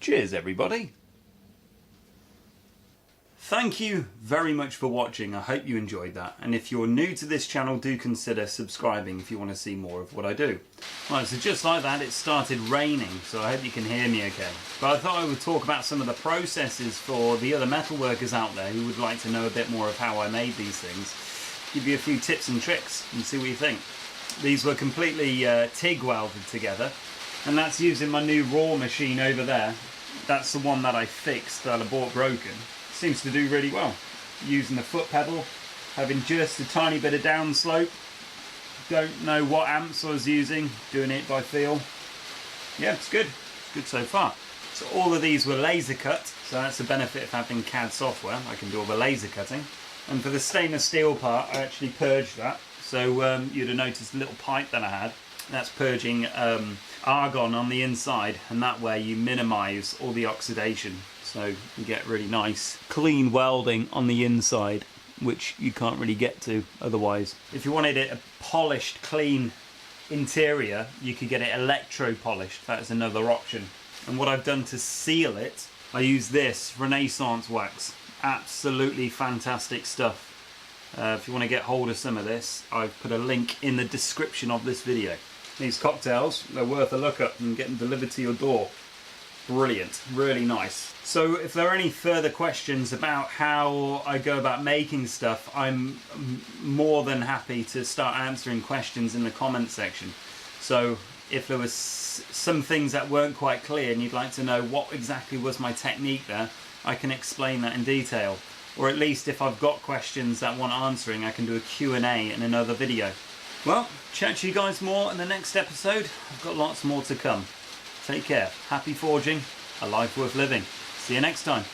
Cheers everybody! Thank you very much for watching. I hope you enjoyed that, and if you're new to this channel, do consider subscribing if you want to see more of what I do. Right, so just like that it started raining, so I hope you can hear me okay. But I thought I would talk about some of the processes for the other metal workers out there who would like to know a bit more of how I made these things. Give you a few tips and tricks and see what you think. These were completely TIG welded together, and that's using my new raw machine over there. That's the one that I fixed that I bought broken. Seems to do really well. Using the foot pedal, having just a tiny bit of downslope. Don't know what amps I was using, doing it by feel. Yeah, it's good. It's good so far. So all of these were laser cut, so that's the benefit of having CAD software. I can do all the laser cutting. And for the stainless steel part, I actually purged that. So you'd have noticed the little pipe that I had. That's purging argon on the inside, and that way you minimise all the oxidation. So you get really nice clean welding on the inside, which you can't really get to otherwise. If you wanted it a polished, clean interior, you could get it electro-polished. That's another option. And what I've done to seal it, I use this Renaissance wax. Absolutely fantastic stuff. If you want to get hold of some of this, I've put a link in the description of this video. These cocktails, they're worth a look up and get them delivered to your door. Brilliant, really nice. So if there are any further questions about how I go about making stuff, I'm more than happy to start answering questions in the comment section. So if there was some things that weren't quite clear and you'd like to know what exactly was my technique there, I can explain that in detail. Or at least if I've got questions that want answering, I can do a Q&A in another video. Well, chat to you guys more in the next episode. I've got lots more to come. Take care. Happy forging, a life worth living. See you next time.